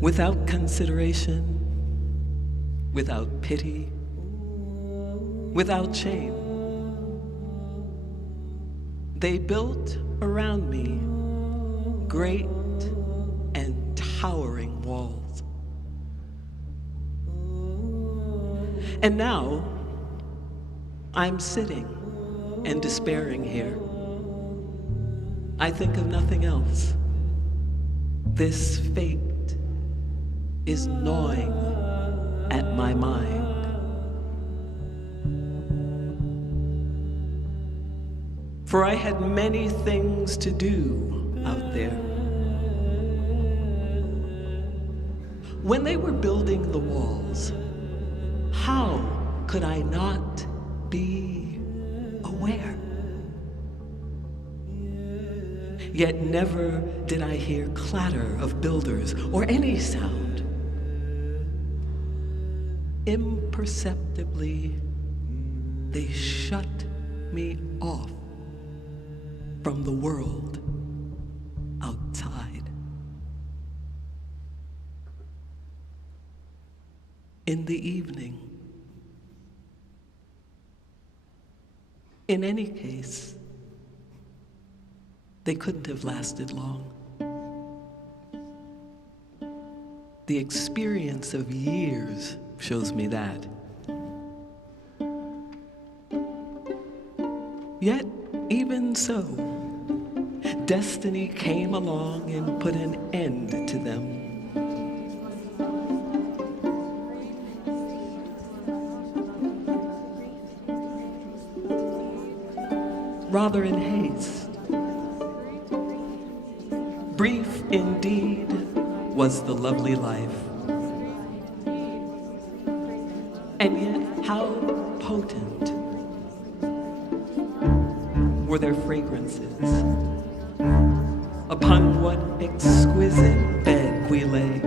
without consideration, without pity, without shame. They built around me great and towering walls. And now, I'm sitting and despairing here. I think of nothing else. This fate is gnawing at my mind. For I had many things to do out there. When they were building the walls, how could I not be aware? Yet never did I hear clatter of builders or any sound. Imperceptibly, they shut me off from the world outside. In the evening, in any case, they couldn't have lasted long. The experience of years shows me that. Yet, even so, destiny came along and put an end to them. Rather in haste. Brief indeed was the lovely life. And yet how potent were their fragrances. Upon what exquisite bed we lay,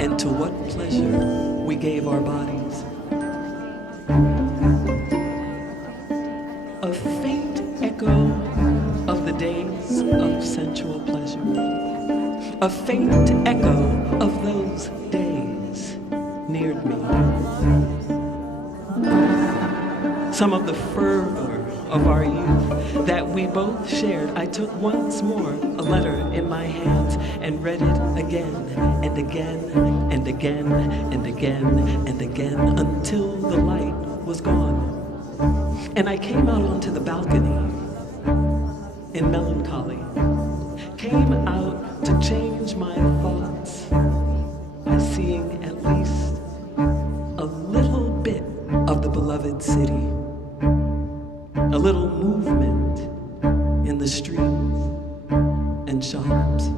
and to what pleasure we gave our bodies. A faint echo of the days of sensual pleasure. A faint echo of those days neared me. Some of the fervor of our youth that we both shared, I took once more a letter in my hands and read it again and again and again and again and again until the light was gone. And I came out onto the balcony in melancholy, came out to change my thoughts by seeing at least a little bit of the beloved city, a little movement in the streets and shops.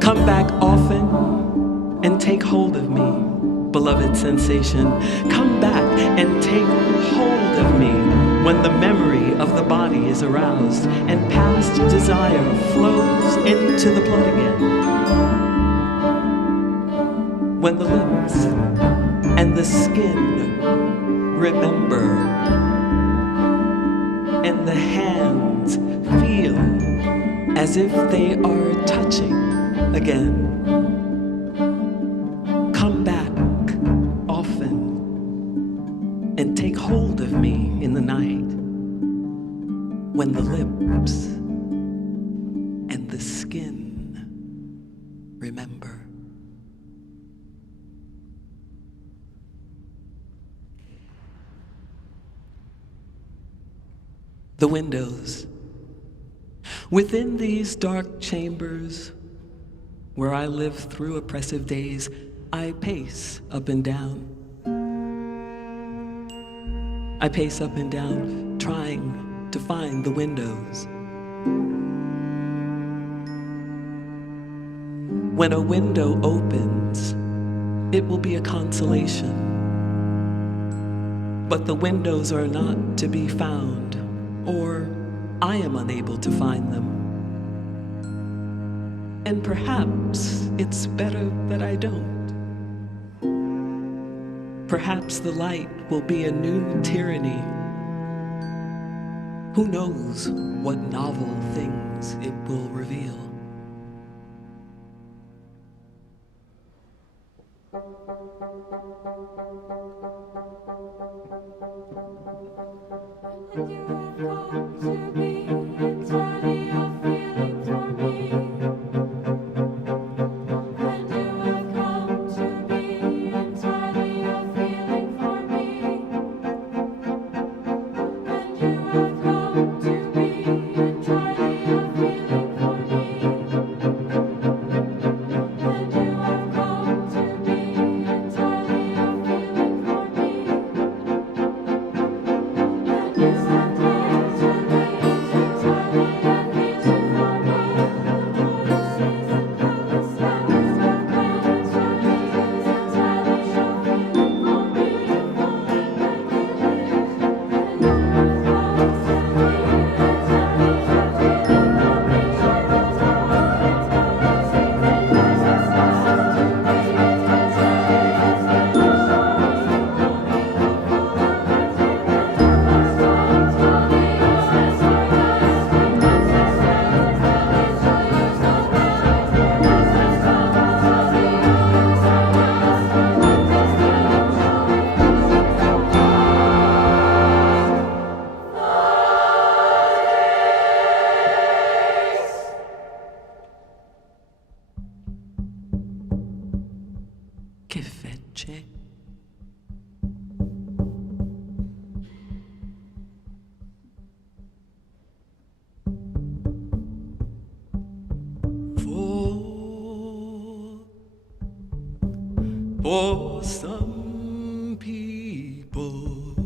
Come back often and take hold of me, beloved sensation. Come back and take hold of me when the memory of the body is aroused and past desire flows into the blood again. When the lips and the skin remember and the hands feel as if they are touching again. Come back often and take hold of me in the night when the lips and the skin remember. The windows. Within these dark chambers where I live through oppressive days, I pace up and down. I pace up and down, trying to find the windows. When a window opens, it will be a consolation. But the windows are not to be found, or I am unable to find them. And perhaps it's better that I don't. Perhaps the light will be a new tyranny. Who knows what novel things it will reveal? And you have come to be entirely a feeling for me. And you have come to be entirely a feeling for me. And you have come to be entirely a feeling for me. And you have come to be entirely a feeling for me. And you have come to be entirely a feeling for me. The voices and the sounds of planets from these entirely show feeling for me. And you have come to be entirely a feeling for me. Che fece? For some people,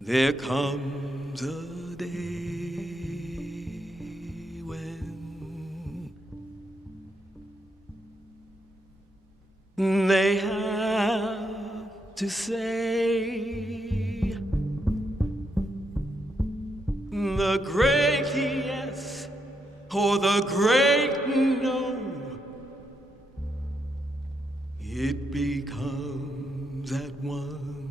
there comes a day when they have to say the great yes or the great no. It becomes at one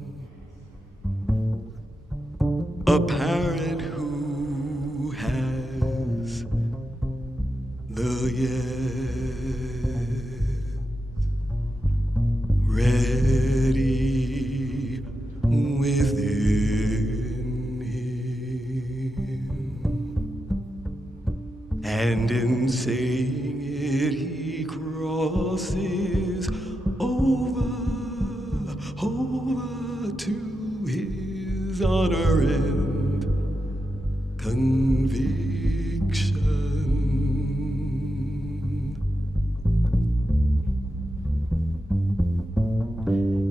a parent who has the yes ready within him, and in saying it he crosses over to his honor and conviction.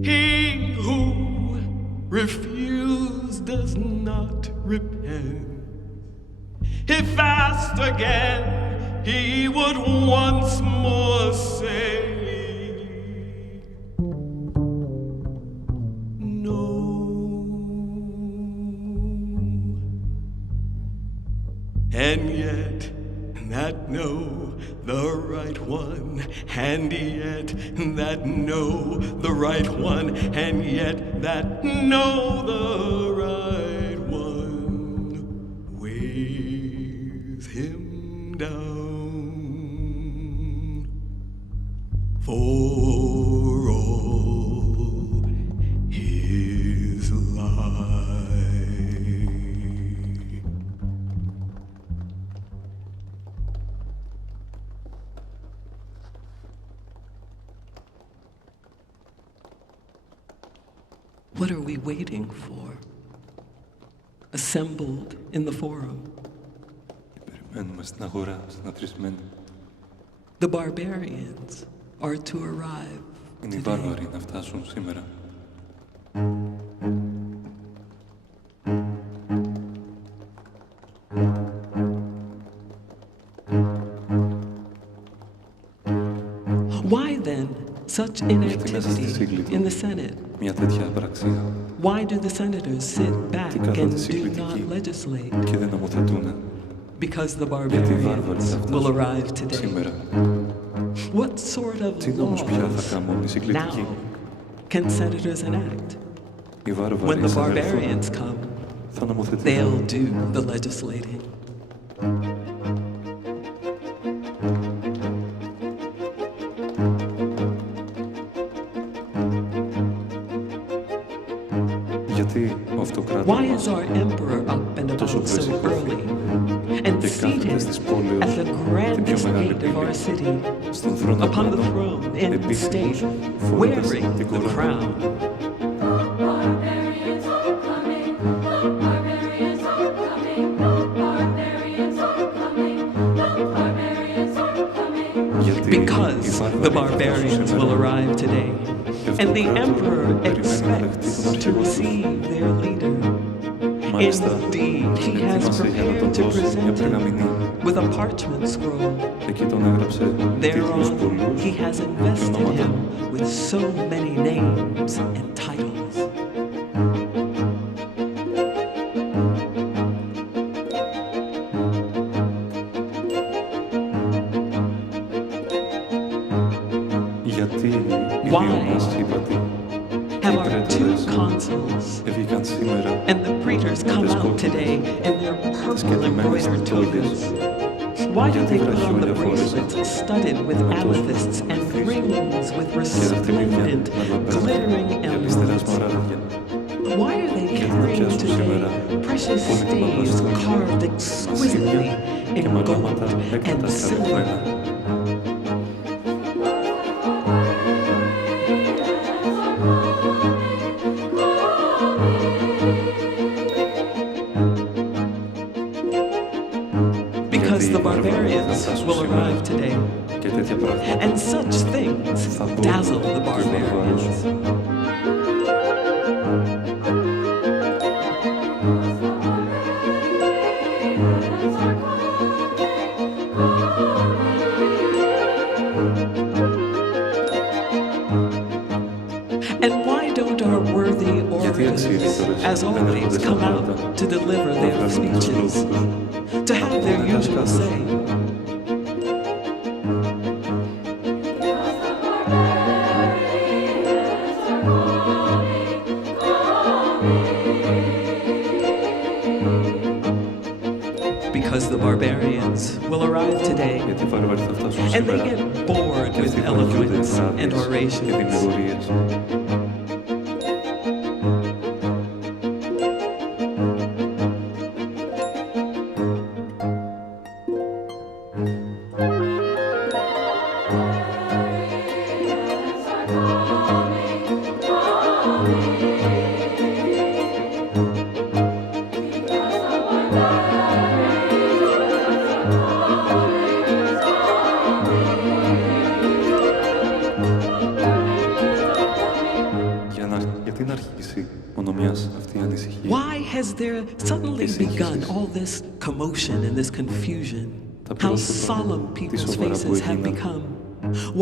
He who refused does not repent. If asked again, he would once more say, and yet that no, the right one, and yet that no, the right one, and yet that no, the right one weighs him down for all his life. What are we waiting for? Assembled in the forum. The barbarians are to arrive today. Why then such inactivity in the Senate? Why do the senators sit back and do not legislate? Because the Γιατί οι βάρβαροι θα barbarians will φτάσουν arrive today. σήμερα. What sort of Τι νόμους πια θα laws κάνουν οι συγκλητικοί. now can senators enact? Οι When βάρβαροι the θα barbarians έρθουν, come, θα νομοθετηθούν. they'll do the legislating. Γιατί ο Why αυτοκράτορας is our emperor up and τόσο about so πρεσικόφη early and και κάθεται seated στις πόλεως at the την πιο grandest μεγάλη gate of our πύλη, city, στον θρόνο upon the πάνω, throne in επίθυμος, state, φορώντας wearing την the κορώνα. crown? Barbarians are coming, the barbarians are coming, the barbarians are coming, the barbarians are coming. Γιατί οι Because βάρβαροι the θα φτάσουν barbarians will σήμερα. arrive today, and the emperor expects to receive their leader. Μάλιστα, Indeed, he has ετοίμασε για να τον prepared to δώσει μια present him περγαμηνή. with a parchment scroll. Εκεί τον έγραψε τίτλους Thereon, πολλούς he has και invested ονόματα. him with so many names and titles. Γιατί οι Why δύο μας ύπατοι Have our two πρέτορες consuls έβγηκαν σήμερα and the praetors come out today in their purple embroidered togas? Why do they put on the bracelets studded with amethysts and rings with και δαχτυλίδια resplendent, με λαμπρά glittering και αριστερά emeralds? σμαράγδια. Why are they Γιατί να carrying πιάσουν σήμερα today precious πολύτιμα staves μπαστούνια, carved exquisitely και in gold μαγάματα and silver? εκατασκαρπμένα. Because the οι βάρβαροι θα barbarians φτάσουν will σήμερα arrive today, και τέτοια πράγματα and such things θα πούν dazzle the τους βαρβάρους. barbarians. And why don't our worthy Γιατί orators, αξιοθήτωρες as δεν always, έρχονται στα come πράγματα out to deliver να their βγάλουν τους λόγους speeches, τους. to have their Ακούνε usual δασκάλους. say? Because the barbarians will arrive today, Γιατί οι βάρβαροι θα φτάσουν and they σήμερα get bored και with αυτοί βαριούνται eloquence and άδειες και orations. δημιουργίες. Γιατί να αρχίσει μόνο μιας αυτή η ανησυχία. Why has there suddenly begun all this commotion and this confusion? How solemn people's faces have become.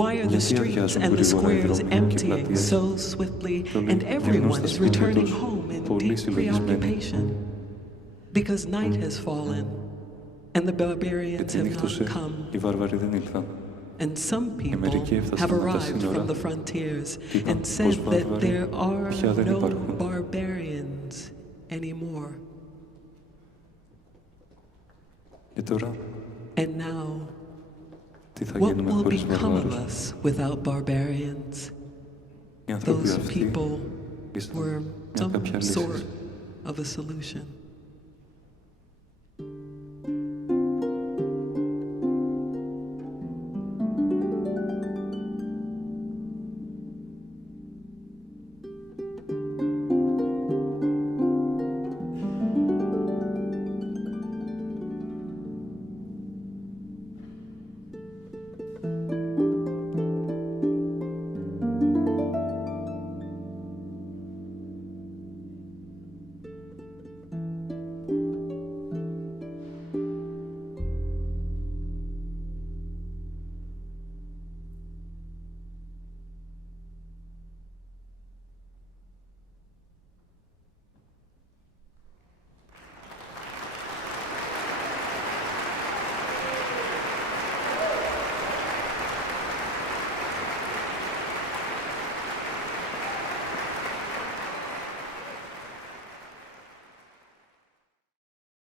Why are the streets and the squares emptying so swiftly and everyone is returning home in deep preoccupation? Because night has fallen and the barbarians Γιατί have νύχτωσε, not come. οι βάρβαροι δεν ήλθαν. And some people μερικοί έφτασαν have από τα arrived σύνορα from the frontiers και είπαν and πως said that βάρβαροι there are πια δεν no υπάρχουν. barbarians anymore. Και τώρα, And now, τι θα what γίνουμε will χωρίς become of βαρβάρους. us without barbarians? Οι άνθρωποι Those αυτοί people ήσαν were μια κάποια some λύση. sort of a solution.